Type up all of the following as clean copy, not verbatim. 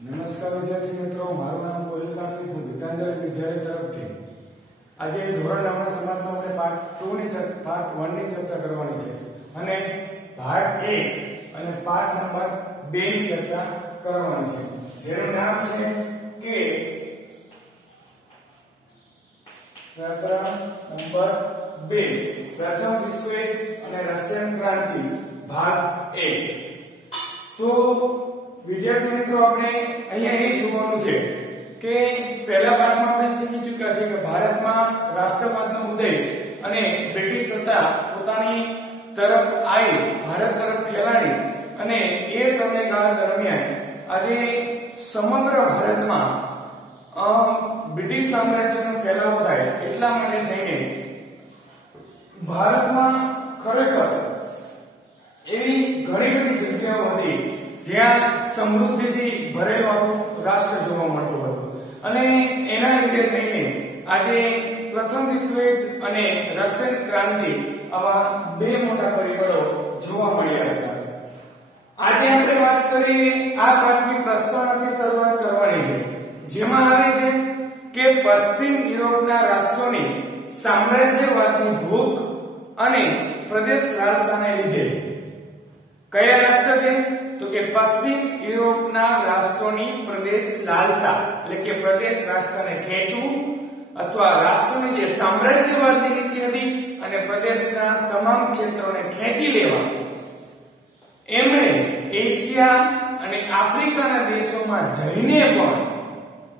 નમસ્કાર વિદ્યાર્થી મિત્રો, મારું નામ ગોહિલ કાર્તિક, હું ગીતાંજલિ વિદ્યાલય તરફથી આજે ધોરણ 9 ના સમાજમાં આપણે પાર્ટ 1 ની ચર્ચા કરવાની છે અને પાર્ટ 1 અને પાર્ટ નંબર 2 ની ચર્ચા કરવાની છે, જેનું નામ છે કે પ્રકરણ નંબર 2 પ્રથમ વિશ્વયુદ્ધ અને રશિયન ક્રાંતિ ભાગ 1। તો વિદ્યાર્થી મિત્રો, આપણે અહીંયા એ જોવાનું છે કે પહેલા પાઠમાં આપણે શીખી ચૂક્યા છે કે ભારતમાં રાષ્ટ્રવાદનો ઉદય અને બ્રિટિશ સત્તા પોતાની તરફ આવી ભારત તરફ ફેલાણી અને એ સમયગાળા દરમિયાન આજે સમગ્ર ભારતમાં બ્રિટિશ સામ્રાજ્યનો ફેલાવો થાય એટલા માટે થઈને ભારતમાં ખરેખર એવી ઘણી બધી જગ્યાઓ હતી જ્યાં સમૃદ્ધિથી ભરેલું આપણું રાષ્ટ્ર જોવા મળતું હતું અને એના લીધે થઈને આજે પ્રથમ વિશ્વયુદ્ધ અને રશિયન ક્રાંતિ આવા બે મોટા પરિબળો જોવા મળ્યા હતા। આજે આપણે વાત કરીએ આ પાઠની પ્રસ્તાવનાથી શરૂઆત કરવાની છે, જેમાં આવે છે કે પશ્ચિમ યુરોપના રાષ્ટ્રોની સામ્રાજ્યવાદની ભૂખ અને પ્રદેશ લાલસાને લીધે કયા રાષ્ટ્ર છે તો કે પશ્ચિમ યુરોપના રાષ્ટ્રોની પ્રદેશ લાલસા એટલે કે પ્રદેશ રાષ્ટ્રને ખેંચવું અથવા રાષ્ટ્રની જે સામ્રાજ્યવાદની નીતિ હતી અને પ્રદેશના તમામ ક્ષેત્રોને ખેંચી લેવા એમણે એશિયા અને આફ્રિકાના દેશોમાં જઈને પણ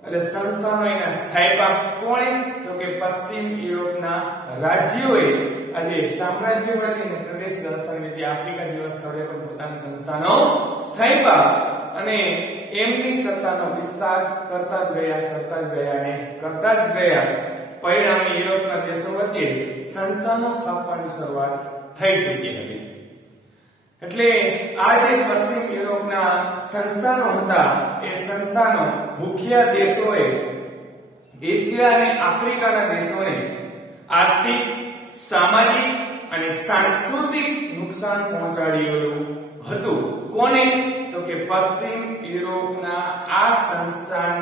એટલે સંસ્થાનો એના સ્થાપક કોણે તો કે પશ્ચિમ યુરોપના રાજ્યોએ આજે સામ્રાજ્યવાદી અને પ્રદેશ લાલસાની આફ્રિકા જેવા સ્થળે પણ પોતાની સંસ્થાનો સ્થાપ્યા અને એમની સત્તાનો વિસ્તાર કરતા જ ગયા પરિણામે યુરોપના દેશો વચ્ચે સંસ્થાનો સ્થાપવાની શરૂઆત થઈ ચૂકી હતી। એટલે આ જે પશ્ચિમ યુરોપના સંસ્થાનો હતા એ સંસ્થાનો મુખ્ય દેશોએ એશિયા અને આફ્રિકાના દેશોને આર્થિક, સામાજિક અને સાંસ્કૃતિક નુકસાન પહોંચાડ્યું હતું। કોને તો કે પશ્ચિમ યુરોપના આ સંસ્થાન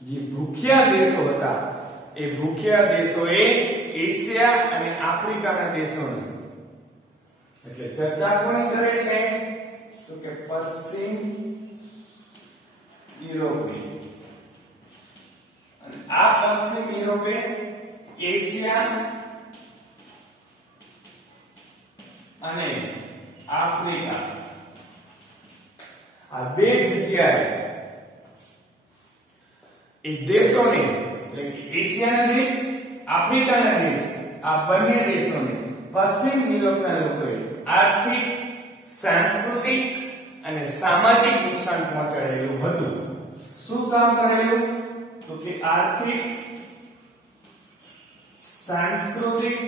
જે ભૂખ્યા દેશો હતા એ ભૂખ્યા દેશોએ એશિયા અને આફ્રિકાના દેશોને એટલે ચર્ચા કોની કરે છે તો કે પશ્ચિમ યુરોપની અને આ પશ્ચિમ યુરોપે એશિયા અને આફ્રિકા આ બે જગ્યાએ એ દેશોને એટલે કે એશિયાના દેશ, આફ્રિકાના દેશ આ બંને દેશોને પશ્ચિમ યુરોપના લોકોએ આર્થિક, સાંસ્કૃતિક અને સામાજિક નુકસાન પહોંચાડેલું હતું। શું કામ કરેલું તો કે આર્થિક, સાંસ્કૃતિક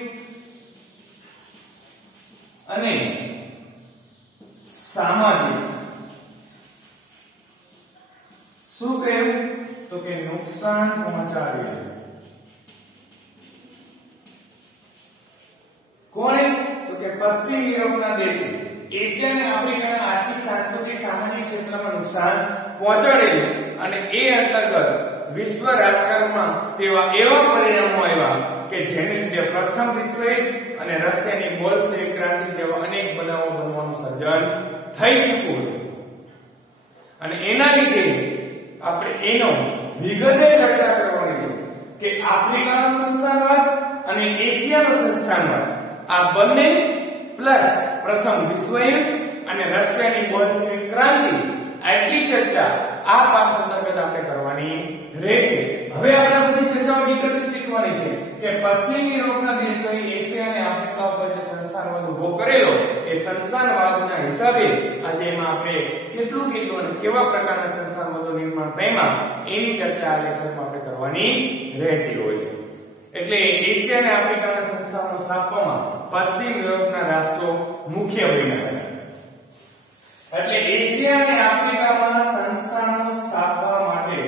અને સામાજિક શું કહ્યું તો કે નુકસાન પહોંચાડ્યું। કોણે તો કે પશ્ચિમ યુરોપના દેશે એશિયા અને આફ્રિકાના આર્થિક, સાંસ્કૃતિક, સામાજિક ક્ષેત્રમાં નુકસાન પહોંચાડેલું અને એ અંતર્ગત વિશ્વ રાજકારણમાં તેવા એવા પરિણામો આવ્યા કે જેને લીધે પ્રથમ વિશ્વયુદ્ધ અને રશિયાની બોલ્શેવિક ક્રાંતિ જેવા અનેક બનાવો બનવાનું સર્જન થઈ ચૂક્યું હતું અને એના લીધે આપણે એનો વિગતે ચર્ચા કરવાની છે કે આફ્રિકાનો સંસ્થાનવાદ અને એશિયાનો સંસ્થાનવાદ આ બંને પ્લસ પ્રથમ વિશ્વયુદ્ધ અને રશિયાની બોલ્શેવિક ક્રાંતિ આટલી ચર્ચા આ પાઠ અંતર્ગત આપણે કરવાની રહેશે। હવે આપણે બધી ચર્ચાઓ વિગતે શીખવાની છે કે પશ્ચિમ યુરોપના દેશોએ એશિયા અને આફ્રિકા ઉપર જે સંસ્થાનવાદ ઉભો કરેલો એ સંસ્થાનવાદના હિસાબે આજે એમાં આપણે કેટલું અને કેવા પ્રકારના સંસ્થાનવાદો નિર્માણ પામ્યા એની ચર્ચા આ લેક્ચરમાં આપણે કરવાની રહેતી હોય છે। એટલે એશિયા અને આફ્રિકાના સંસ્થાનો સ્થાપવામાં પશ્ચિમ યુરોપના રાષ્ટ્રો મુખ્ય બન્યા હતા। એટલે એશિયા અને આફ્રિકામાં સંસ્થાનો સ્થાપવા માટે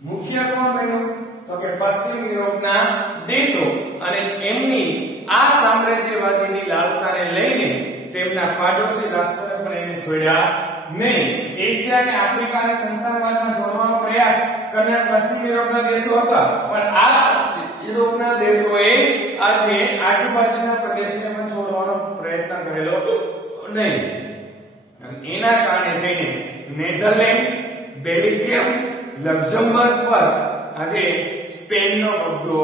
મુખ્ય કોણ બન્યું તો કે પશ્ચિમ યુરોપના દેશો અને એમની આ સામ્રાજ્યવાદીની લાલસાને લઈને તેમના પાડોશી રાષ્ટ્રોને પણ એને છોડ્યા નહીં. એશિયા અને આફ્રિકાને સંસ્થાનવાદમાં જોડવાનો પ્રયાસ કરનાર પશ્ચિમ યુરોપના દેશો હતા, પણ આ યુરોપના દેશોએ આજે આજુબાજુના પ્રદેશને પણ છોડવાનો પ્રયત્ન કરેલો નહીં. એના કારણે થઈને નેધરલેન્ડ, બેલ્જિયમ, લક્ઝમબર્ગ પર આજે સ્પેનનો કબજો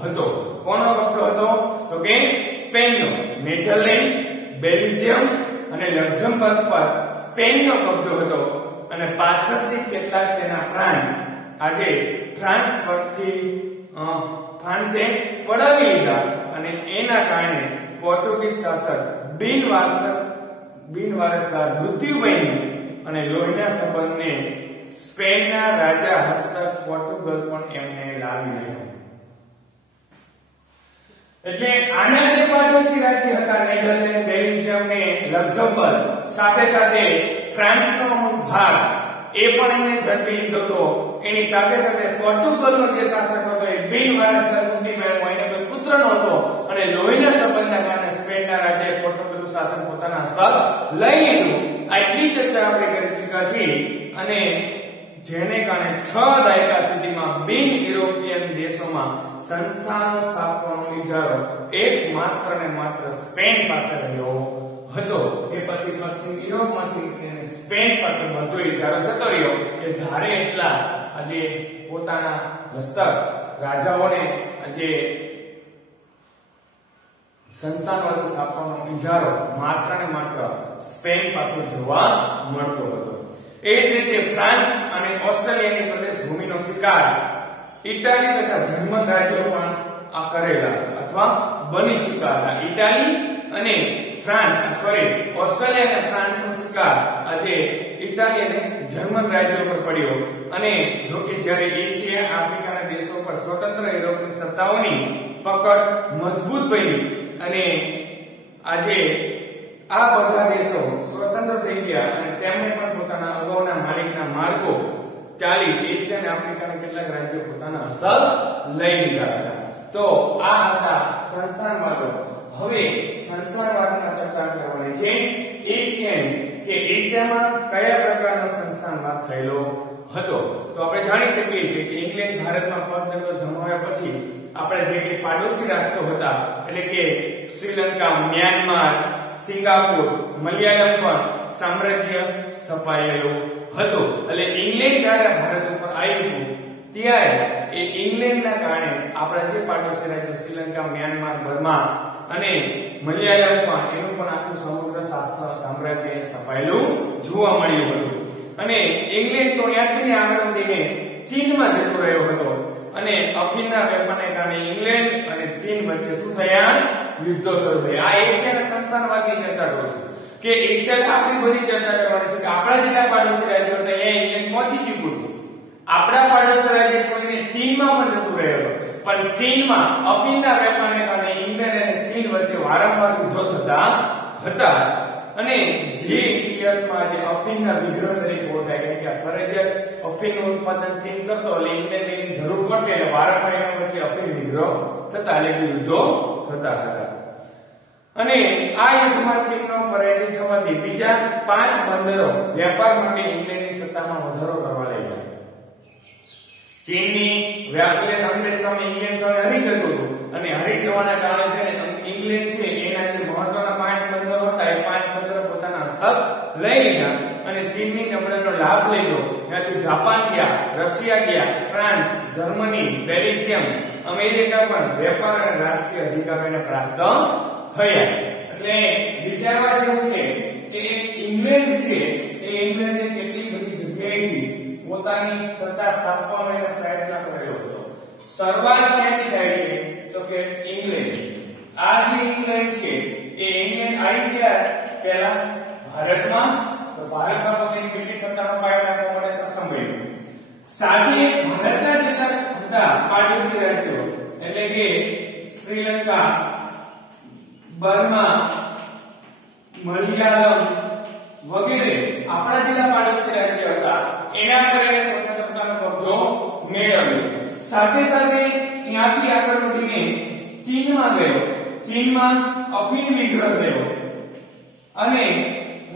હતો. કોનો કબજો હતો? તો કે સ્પેનનો. નેધરલેન્ડ, બેલ્જિયમ અને લક્ઝમબર્ગ પર સ્પેનનો કબજો હતો અને પાછળથી કેટલાક તેના પ્રાંત આજે ફ્રાન્સ પરથી ફ્રાન્સે પડાવી લીધા અને એના કારણે પોર્ટુગીઝ શાસક બિનવારસદાર મૃત્યુ પામ્યું અને લોહીના સંબંધને સ્પેનના રાજા હસ્તક પોર્ટુગલ પણ એમને લાવી લીધો. એટલે આના જે પાડોશી રાજ્ય હતા નેધરલેન્ડ, બેલ્જિયમ ને લક્ઝમબર્ગ, સાથે સાથે ફ્રાન્સનો અમુક ભાગ એ પણ એમને ઝડપી લીધો હતો. એની સાથે સાથે પોર્ટુગલનો જે શાસક હતો એ બિનવારસદાર મૃત્યુ પામ્યો, એને કોઈ પુત્ર નહોતો અને લોહીના સંબંધના કારણે સ્પેનના રાજાએ પોર્ટુગલનું શાસન પોતાના હસ્તક લઈ લીધું. આટલી ચર્ચા આપણે કરી ચૂક્યા છીએ અને જેને કારણે 6 દાયકા સુધીમાં બિન યુરોપિયન દેશોમાં સંસ્થાનો સ્થાપવાનો ઇજારો એકમાત્ર ને માત્ર સ્પેન પાસે રહ્યો હતો. એ પછી પશ્ચિમ યુરોપમાંથી સ્પેન પાસે બધો ઇજારો જતો રહ્યો. એ ધારે એટલા આજે પોતાના હસ્તક રાજાઓને આજે સંસ્થાનો સ્થાપવાનો ઇજારો માત્ર ને માત્ર સ્પેન પાસે જોવા મળતો હતો. એ જ રીતે ફ્રાન્સ અને ઓસ્ટ્રેલિયાની પ્રદેશ ભૂમિનો શિકાર ઇટાલી તથા જર્મન રાજ્યો પણ આ કરેલા અથવા બની ચૂક્યા હતા. ઇટાલી અને ઓસ્ટ્રેલિયા અને ફ્રાન્સનો શિકાર આજે ઇટાલી અને જર્મન રાજ્યો પર પડ્યો અને જો કે જ્યારે એશિયા આફ્રિકાના દેશો પર સ્વતંત્ર યુરોપની સત્તાઓની પકડ મજબૂત બની અને આજે આ બધા દેશો સ્વતંત્ર થઈ ગયા અને તેમણે પણ પોતાના અગાઉના માલિકના માર્ગો ચાલી એશિયા અને આફ્રિકાના કેટલાક રાજ્યો પોતાના હસ્તક લઈ લીધા હતા. તો આ હતા સંસ્થાનવાદો. હવે સંસ્થાનવાદના ચર્ચા કરવાની છે એશિયામાં કયા પ્રકારનો સંસ્થાનવાદ થયેલો હતો. તો આપણે જાણી શકીએ છીએ કે ઇંગ્લેન્ડ ભારતમાં પગદંડો જમાવ્યા પછી આપણે જે કે પાડોશી રાષ્ટ્રો હતા એટલે કે શ્રીલંકા, મ્યાનમાર, સિંગાપુર, મલયાલમ પર સામ્રાજ્ય સ્થપાયેલું હતું. એટલે ઇંગ્લેન્ડ જ્યારે ભારત ઉપર આવ્યું ત્યારે એ ઇંગ્લેન્ડના કારણે આપણા જે પાડોશી રાજ્યો શ્રીલંકા, મ્યાનમાર, બર્મા અને મલયાલમમાં એનું પણ આખું સમગ્ર સામ્રાજ્ય સ્થપાયેલું જોવા મળ્યું હતું. અને ઇંગ્લેન્ડ તો ત્યાંથી આગળ વધીને ચીનમાં જતો રહ્યો હતો અને અફીણના વેપારને કારણે ઇંગ્લેન્ડ અને ચીન વચ્ચે શું થયા? યુદ્ધો શરૂ થયા. આ એશિયાના સંસ્થાનવાદની ચર્ચા કરું છું કે એશિયામાં આપણી બધી ચર્ચા કરવાની છે કે આપણા જેટલા પાડોશી રાજ્યો હતા એ ઇંગ્લેન્ડ પહોંચી ચૂક્યું હતું. આપણા પાડોશી રાજ્ય છોડીને ચીનમાં પણ જતું રહ્યો પણ ચીનમાં અફીણના વેપારને કારણે ઇંગ્લેન્ડ અને ચીન વચ્ચે વારંવાર યુદ્ધો થતા હતા અને જે ઇતિહાસમાં જે અફીણના વિગ્રહ તરીકે ઓળખાય કે ફરજિયાત અફીણનું ઉત્પાદન ચીન કરતો એટલે ઇંગ્લેન્ડની જરૂર પડતી અને વારંવાર એના વચ્ચે અફીણ વિગ્રહ થતા એટલે યુદ્ધો થતા હતા. અને આ યુદ્ધમાં ચીનનો પરાજય થવાથી બીજા 5 બંદરો વેપાર માટે ઇંગ્લેન્ડની સત્તામાં વધારો કરવા લાગ્યા. ચીનની વ્યાપારી અંગ્રેજ સામે ઇંગ્લેન્ડ સામે હરી જતું હતું અને હરી જવાના કારણે થઈને ઇંગ્લેન્ડ છે એના જે મહત્વના 5 બંદરો હતા એ 5 બંદરો પોતાના હસ્તક લઈ લીધા અને ચીનની નબળાઈનો લાભ લીધો. ત્યાંથી જાપાન ગયા, રશિયા ગયા, ફ્રાન્સ, જર્મની, બેલ્જિયમ, અમેરિકા પણ વેપાર અને રાજકીય અધિકારોને પ્રાપ્ત થયા. એટલે વિચારવા જેવું છે કે ઇંગ્લેન્ડ છે એ ઇંગ્લેન્ડે કેટલી બધી જગ્યાએથી પોતાની સત્તા સ્થાપવાનો પ્રયત્ન કર્યો હતો. શરૂઆત ક્યાંથી થાય છે તો કે ઇંગ્લેન્ડ. આ જે ઇંગ્લેન્ડ છે એ ઇંગ્લેન્ડ આવી ગયા પહેલા ભારતમાં, તો ભારતમાં પોતાની બ્રિટિશ સત્તાનો પાયો નાખવા માટે સક્ષમ બન્યું. સાથે ભારતના જેટલા હતા પાડોશી રાજ્યો એટલે કે શ્રીલંકા, બર્મા, મલયાલમ વગેરે આપણા જેટલા પાડોશી રાજ્યો હતા એના પર એને સ્વતંત્રતાનો કબજો મેળવ્યો. સાથે સાથે ત્યાંથી આગળ વધીને ચીનમાં ગયો. ચીનમાં અફીણ વિગ્રહ થયો અને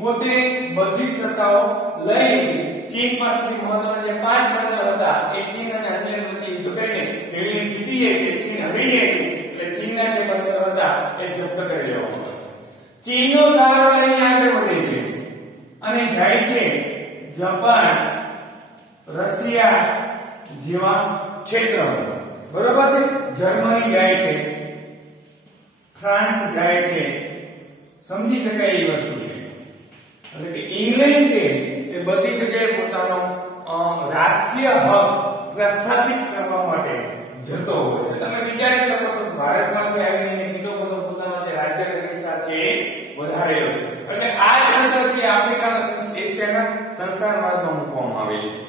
પોતે બધી સત્તાઓ લઈ લીધી. ચીન પાસેથી મહત્વના જે 5 બંદર હતા એ ચીન અને ઇંગ્લેન્ડ વચ્ચે યુદ્ધ કરીને ઇંગ્લેન્ડ જીતી જાય છે, ચીન હારી જાય છે. એટલે ચીનના જે બંદર હતા એ જપ્ત કરી લેવામાં આવે છે. ચીનનો સહારો લઈને આગળ વધે છે અને જાય છે જાપાન, રશિયા જેવા ક્ષેત્રોમાં. બરોબર છે. જર્મની જાય છે, ફ્રાન્સ જાય છે. સમજી શકાય એ વસ્તુ છે. એટલે કે ઇંગ્લેન્ડ છે એ બધી જગ્યાએ પોતાનો રાજકીય હક પ્રસ્થાપિત કરવા માટે જતો હોય છે. તમે વિચારી શકો છો ભારતમાં જે આવીને કેટલો બધો પોતાનો જે રાજ્ય વિસ્તાર છે એ વધારેલો છે. એટલે આ જનતાથી આફ્રિકાના એશિયાના સંસ્થાનવાદમાં મૂકવામાં આવેલી છે.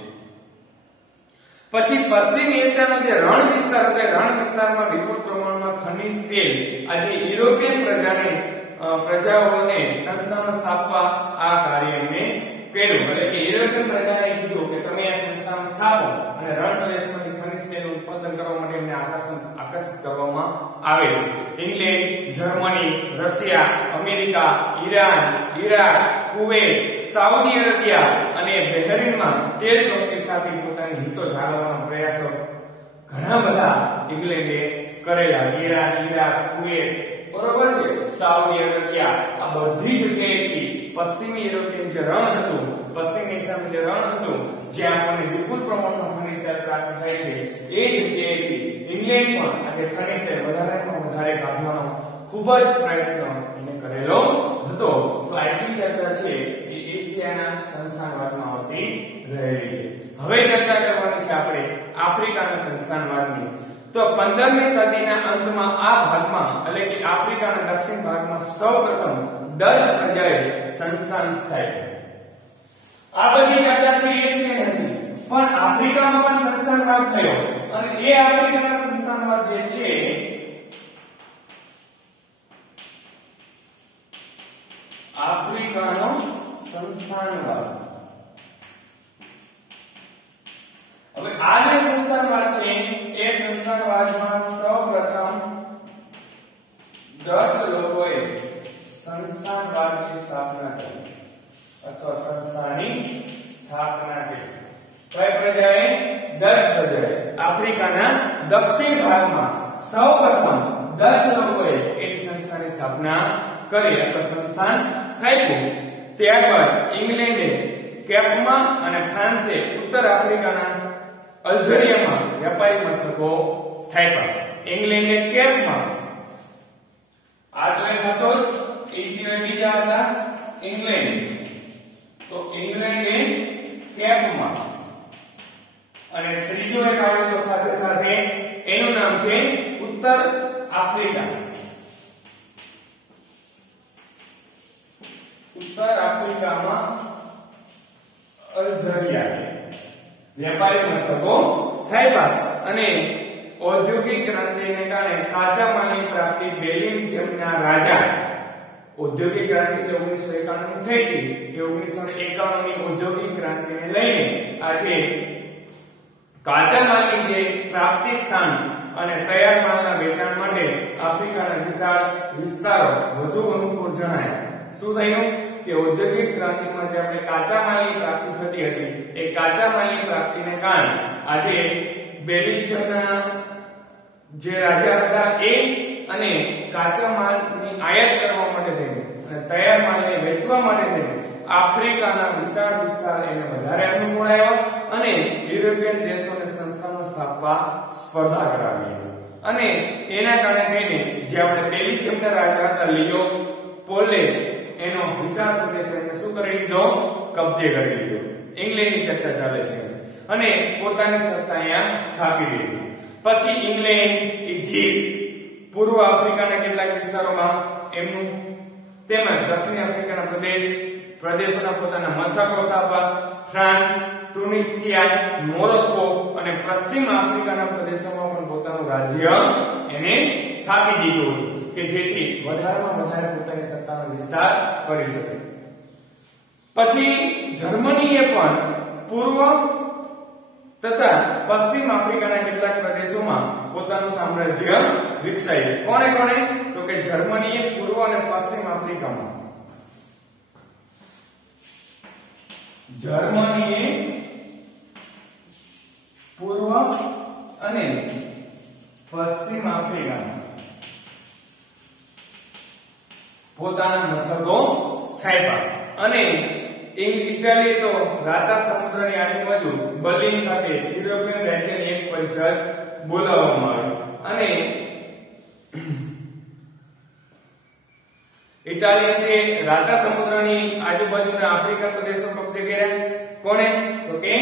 પછી પશ્ચિમ એશિયાનો જે રણ વિસ્તાર હતો એ રણ વિસ્તારમાં વિપુલ પ્રમાણમાં ખનિજ તેલ આજે યુરોપિયન પ્રજાઓને સંસ્થાનો સ્થાપવા આ કાર્ય એમને કર્યું. એટલે કે યુરોપિયન પ્રજાને કીધું કે તમે આ સંસ્થાનો સ્થાપો અને રણ પ્રદેશમાંથી ખનિજ તેલનું ઉત્પાદન કરવા માટે એમને આકર્ષિત કરવામાં આવે છે. England, Germany, Russia, America, Iran, Iraq, Kuwait, Saudi Arabia અને બહેરીનમાં તેલ કંપની સ્થાપી પોતાની હિતો જાળવવાના પ્રયાસો ઘણા બધા ઇંગ્લેન્ડે કરેલા. ઈરાન, ઈરાક, કુવેત, બરોબર છે, સાઉદી અરેબિયા, આ બધી જગ્યાએથી પશ્ચિમી યુરોપિયન જે રણ હતું, પશ્ચિમ એશિયાનું જે રણ હતું જ્યાં આપણને વિપુલ પ્રમાણમાં ખનિજ તેલ પ્રાપ્ત થાય છે એ જગ્યાએથી ઇંગ્લેન્ડ પણ આજે ખનિજ તેલ વધારેમાં વધારે કાઢવાનો ખૂબ જ પ્રયત્ન એને કરેલો હતો. તો આટલી ચર્ચા છે એ એશિયાના સંસ્થાનવાદમાં આવતી રહેલી છે. હવે ચર્ચા કરવાની છે આપણે આફ્રિકાના સંસ્થાનવાદની. તો 15મી સદીના અંતમાં આ ભાગમાં એટલે કે આફ્રિકાના દક્ષિણ ભાગમાં સૌપ્રથમ ડચ પ્રજાએ સંસ્થાન સ્થાપ્યું. આ બધી ચર્ચા છે એશિયાની હતી, પણ આફ્રિકામાં પણ સંસ્થાનવાદ થયો અને એ આફ્રિકાના સંસ્થાનવાદ જે છે આફ્રિકાનો સંસ્થાનવાદ. હવે આ જે સંસ્થાનવાદ છે એ સંસ્થાનવાદમાં સૌપ્રથમ ડચ લોકોએ સંસ્થાનવાદની સ્થાપના કરી અથવા સંસ્થાની સ્થાપના કરી. કઈ પ્રજાએ? ડચ પ્રજાએ. આફ્રિકાના દક્ષિણ ભાગમાં સૌપ્રથમ ડચ લોકોએ એક સંસ્થાની સ્થાપના કરી અથવા સંસ્થાન સ્થાપ્યું. ત્યારબાદ ઇંગ્લેન્ડે કેપમાં અને ફ્રાન્સે ઉત્તર આફ્રિકાના અલ્જેરિયામાં વ્યાપારી મથકો સ્થાપ્યા. ઇંગ્લેન્ડે કેપમાં આ તો એક હતો જ, એ સિવાય બીજા હતા ઇંગ્લેન્ડ. તો ઇંગ્લેન્ડે કેપમાં અને ત્રીજો એક આવ્યો તો સાથે સાથે એનું નામ છે ઉત્તર આફ્રિકા. ઉત્તર આફ્રિકામાં અલ્જેરિયા વ્યાપારી મથકો સ્થાપ્યા અને ઔદ્યોગિક ક્રાંતિને કારણે કાચા માલની પ્રાપ્તિ બેલ્જિયમના રાજા ઔદ્યોગિક ક્રાંતિ જે 1951 થઈ હતી એ 1951 ની ઔદ્યોગિક ક્રાંતિને લઈને આજે કાચા માલની જે પ્રાપ્તિ સ્થાન અને તૈયાર માલના વેચાણ માટે આફ્રિકાના વિશાળ વિસ્તારો વધુ અનુકૂળ જણાયા. શું થયું કે ઔદ્યોગિક ક્રાંતિમાં જે આપણે કાચા માલની પ્રાપ્તિ થતી હતી એ કાચા માલની પ્રાપ્તિને કારણે આજે બેલ્જિયમના જે રાજા હતા એ અને કાચા માલની આયાત કરવા માટે થઈને અને તૈયાર માલને વેચવા માટે થઈને આફ્રિકાના વિશાળ વિસ્તાર એને વધારે અનુકૂળ આવ્યો અને યુરોપિયન દેશોને સંસ્થાનો સ્થાપવા સ્પર્ધા કરાવી અને એના કારણે થઈને જે આપણે બેલ્જિયમના રાજા હતા લિયો પોલે એનો વિશાળ પ્રદેશ એને શું કરી લીધો? કબજે કરી લીધો. ઇંગ્લેન્ડની ચર્ચા ચાલે છે અને પોતાની સત્તા અહીંયા સ્થાપી દીધી. પછી ઇંગ્લેન્ડ, ઇજિપ્ત, પૂર્વ આફ્રિકાના કેટલાક વિસ્તારોમાં એમનું તેમજ દક્ષિણ આફ્રિકાના પ્રદેશોના પોતાના મથકો સ્થાપવા. ફ્રાન્સ, ટુનિશિયા, મોરોક્કો અને પશ્ચિમ આફ્રિકાના પ્રદેશોમાં પણ પોતાનું રાજ્ય એને સ્થાપી દીધું કે જેથી વધારેમાં વધારે પોતાની સત્તાનો વિસ્તાર કરી શકે. પછી જર્મનીએ પણ પૂર્વ તથા પશ્ચિમ આફ્રિકાના કેટલાક પ્રદેશોમાં પોતાનું સામ્રાજ્ય વિકસાવ્યું. કોણે? તો કે જર્મનીએ પૂર્વ અને પશ્ચિમ આફ્રિકામાં જર્મનીએ પૂર્વ અને પશ્ચિમ આફ્રિકામાં પોતાના મથકો સ્થાપ્યા અને ઇટાલી તો રાતા સમુદ્રની આજુબાજુ બર્લિન ખાતે યુરોપિયન રાજ્યની એક પરિષદ બોલાવવામાં આવી અને ઇટાલીએ જે રાતા સમુદ્રની આજુબાજુના આફ્રિકન પ્રદેશો કબજે કર્યા. કોણે? તો કે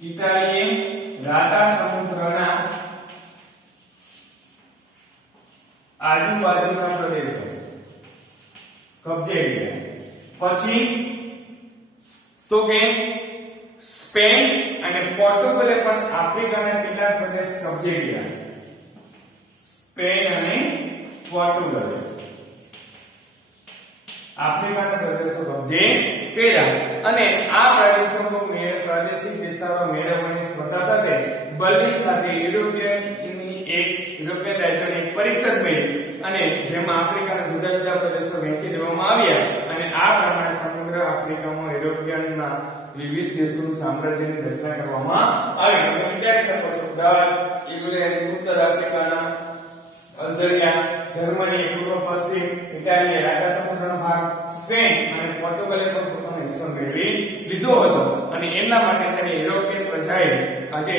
ઇટાલીએ રાતા સમુદ્રના આજુબાજુના પ્રદેશો કબજે કર્યા. પછી તો કે સ્પેન અને પોર્ટુગલે પણ આફ્રિકાના કેટલાક પ્રદેશ કબજે કર્યા. સ્પેન અને પોર્ટુગલે આફ્રિકાના પ્રદેશો કબજે કર્યા અને આ પ્રદેશોનો પ્રાદેશિક વિસ્તારો મેળવવાની સ્પર્ધા સાથે બર્લિન ખાતે યુરોપિયન રાજ્યોની એક પરિષદ મળી અને જેમાં આફ્રિકાના જુદા જુદા પ્રદેશો વહેંચી દેવામાં આવ્યા અને આ પ્રમાણે સમગ્ર આફ્રિકામાં યુરોપિયનના વિવિધ દેશોનું સામ્રાજ્યની રચના કરવામાં આવી. તમે વિચારી શકો છો, ડચ, ઇંગ્લેન્ડ, ઉત્તર આફ્રિકાના અલ્જેરિયા, જર્મની, પૂર્વ પશ્ચિમ, ઇટાલી, રાતા સમુદ્રનો ભાગ, સ્પેન અને પોર્ટુગલે પણ પોતાનો હિસ્સો મેળવી લીધો હતો અને એમના માટે થઈને યુરોપિયન પ્રજાએ આજે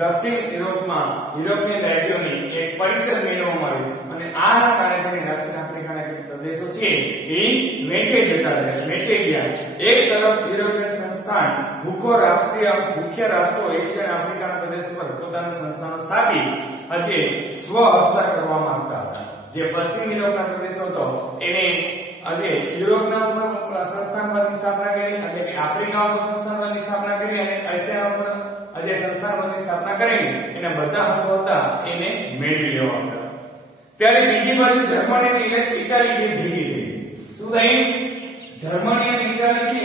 દક્ષિણ યુરોપમાં યુરોપિયન રાજ્યોની એક પરિષદ મેળવવામાં આવી અને આના કારણે થઈને દક્ષિણ આફ્રિકાના જે પ્રદેશો છે એ વહેંચાઈ ગયા. એક તરફ યુરોપિયન સંસ્થાન મુખ્ય રાષ્ટ્રો એશિયા અને આફ્રિકાના પ્રદેશ પર પોતાના સંસ્થાનો સ્થાપી આજે સ્વ હસ્તાક્ષર કરવા માંગતા હતા. જે પશ્ચિમ યુરોપના પ્રદેશો હતો એને આજે યુરોપના ઉપર સંસ્થાનવાદની સ્થાપના કરી એટલે કે આફ્રિકા ઉપર સંસ્થાનવાદની સ્થાપના કરી અને એશિયા ઉપર આજે સંસ્થાનવાદની સ્થાપના કરીને એના બધા હકો હતા એને મેળવી લેવા હતા. ત્યારે બીજી બાજુ જર્મની અને ઇટાલી બે ભેગી થઈ. શું થઈ? જર્મની અને ઇટાલી છે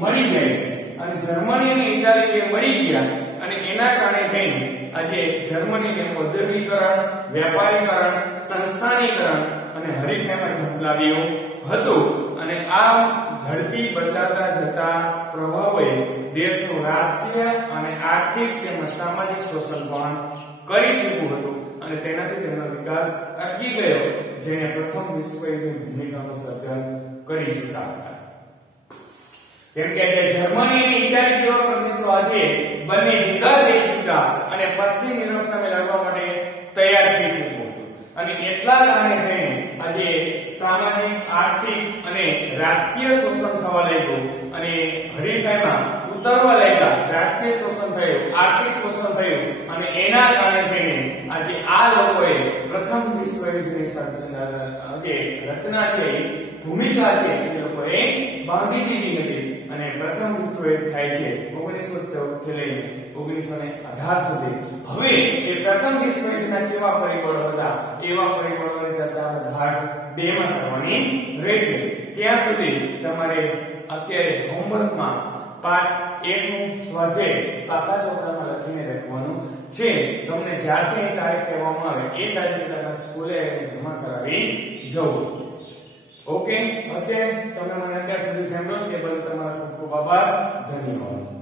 મળી જાય છે અને જર્મની અને ઇટાલી બે મળી ગયા અને એના કારણે થઈને આજે જર્મનીને ઔદ્યોગિકરણ, વેપારીકરણ, સંસ્થાનીકરણ અને હરીફાઈમાં ઝંપલાવ્યું હતું અને આ ઝડપી બદલાતા જતા પ્રભાવોએ દેશનું રાજકીય અને આર્થિક તેમજ સામાજિક શોષણ પણ કરી ચૂક્યું હતું અને તેનાથી તેમનો વિકાસ અટકી ગયો, જેને પ્રથમ વિશ્વયુદ્ધની ભૂમિકાનું સર્જન કરી ચૂક્યા હતા. કેમ કે જર્મની અને ઇટાલી જેવા પ્રદેશો આજે બંને ભેગા થઈ ચૂક્યા અને પશ્ચિમ યુરોપ સામે લડવા માટે તૈયાર થઈ ચૂક્યું અને એટલા કારણે થઈને આજે સામાજિક, આર્થિક અને રાજકીય શોષણ થવા લાગ્યું અને હરીફાઈમાં ઉતરવા લાગ્યા. રાજકીય શોષણ થયું, આર્થિક શોષણ થયું અને એના કારણે થઈને આજે આ લોકોએ પ્રથમ વિશ્વયુદ્ધની રચના છે, ભૂમિકા છે એ લોકોએ બાંધી દીધી હતી અને પ્રથમ વિશ્વયુદ્ધ થાય છે 1914 થી લઈને 1918 સુધી. હવે એ પ્રથમ વિશ્વયુદ્ધના કેવા પરિબળો હતા એવા પરિબળોની ચર્ચા ભાગ 2 માં કરવાની રહેશે. ત્યાં સુધી તમારે અત્યારે હોમવર્કમાં પાઠ 1 નું સ્વાધ્યાય પાકા ચોપડામાં લખીને રાખવાનું છે. તમને જ્યારથી તારીખ કહેવામાં આવે એ તારીખે તમારે સ્કૂલે આવીને જમા કરાવી જવું. ઓકે, અત્યારે તમે મને અત્યાર સુધી સાંભળ્યો તે બદલ તમારો ખૂબ ખૂબ આભાર. ધન્યવાદ.